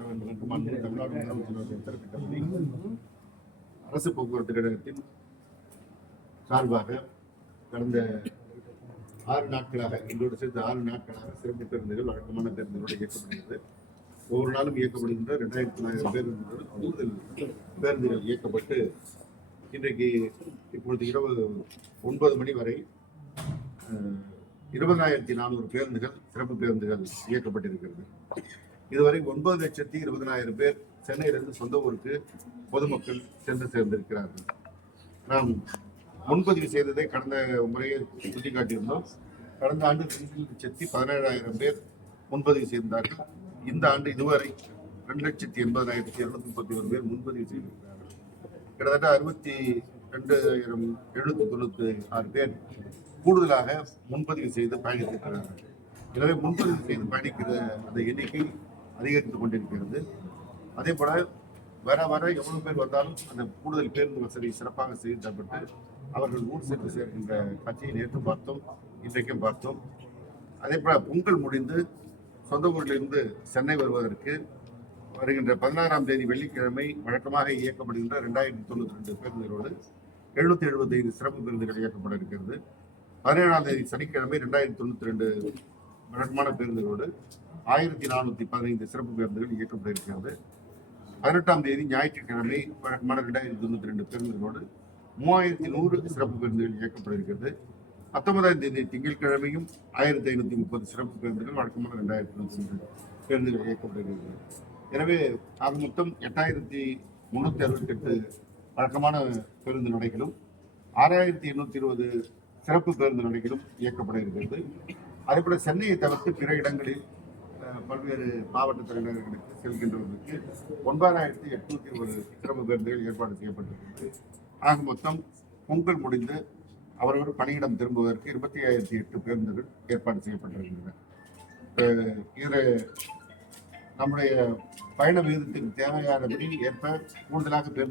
தமிழ்நாடு உத்தரவிட்டபடி அரசு போக்குவரத்து கழகத்தின் சார்பாக கடந்த 6 நாட்களாக இன்றோடு சேர்த்து 6 நாட்களாக சிறப்பு பேருந்துகள் வழக்கமான பேருந்துகளோடு இயக்கப்படுகிறது. ஒவ்வொரு நாளும் இயக்கப்படுகின்ற 2900 பேருந்துகள் கூடுதல் பேருந்துகள் இயக்கப்பட்டு இன்றைக்கு இப்பொழுது இரவு 9 மணி வரை 20,400 பேருந்துகள் சிறப்பு பேருந்துகள் இயக்கப்பட்டிருக்கிறது. இதுவரை 9,20,000 பேர் சென்னையிலிருந்து சொந்த ஊருக்கு பொதுமக்கள் சென்று சேர்ந்திருக்கிறார்கள். நாம் முன்பதிவு செய்ததை கடந்த முறையை சுட்டிக்காட்டியிருந்தோம். கடந்த ஆண்டு 2,17,000 பேர் முன்பதிவு செய்திருந்தார்கள். இந்த ஆண்டு இதுவரை 2,80,231 பேர் முன்பதிவு செய்திருக்கிறார்கள். கிட்டத்தட்ட 62,796 பேர் கூடுதலாக முன்பதிவு செய்து பயணித்திருக்கிறார்கள். எனவே முன்பதிவு செய்து பயணிக்கிற அந்த எண்ணிக்கை அதிகரித்துக் கொண்டிருக்கிறது. அதே போல வர எவ்வளவு பேர் வந்தாலும் அந்த கூடுதல் பேருந்து வசதி சிறப்பாக செய்து தரப்பட்டு அவர்கள் ஊர் சென்று சேர்க்கின்ற காட்சியை நேற்று பார்த்தோம், இன்றைக்கும் பார்த்தோம். அதே போல பொங்கல் முடிந்து சொந்த ஊரிலிருந்து சென்னை வருவதற்கு வருகின்ற 16ஆம் தேதி வெள்ளிக்கிழமை வழக்கமாக இயக்கப்படுகின்ற 2,092 பேருந்துகளோடு 775 சிறப்பு பேருந்துகள் இயக்கப்பட இருக்கிறது. 17ஆம் தேதி சனிக்கிழமை 2,092 வழக்கமான பேருந்துகளோடு 1,415 சிறப்பு பேருந்துகள் இயக்கப்பட இருக்கிறது. 18ஆம் தேதி ஞாயிற்றுக்கிழமை வழக்கமான 2,092 பேருந்துகளோடு 3,100 சிறப்பு பேருந்துகள் இயக்கப்பட இருக்கிறது. 19ஆம் தேதி திங்கட்கிழமையும் 1,530 சிறப்பு பேருந்துகள் வழக்கமான 2,092 பேருந்துகள் இயக்கப்பட இருக்கிறது. எனவே ஆக மொத்தம் 8,368 வழக்கமான பேருந்து நடைகளும் 6,820 சிறப்பு பேருந்து நடைகளும் இயக்கப்பட இருக்கிறது. அதேபோல சென்னையை தவிர்த்து பிற இடங்களில் பல்வேறு மாவட்ட தலைநகர்களுக்கு செல்கின்றவர்களுக்கு 9,801 சிறப்பு பேருந்துகள் ஏற்பாடு செய்யப்பட்டிருக்கிறது. ஆக மொத்தம் பொங்கல் முடிந்து அவரவர் பணியிடம் திரும்புவதற்கு 25,008 பேருந்துகள் ஏற்பாடு செய்யப்பட்டிருக்கின்றன. இது நம்முடைய பயண விகிதத்திற்கு தேவையானபடி ஏற்ப கூடுதலாக பேருந்து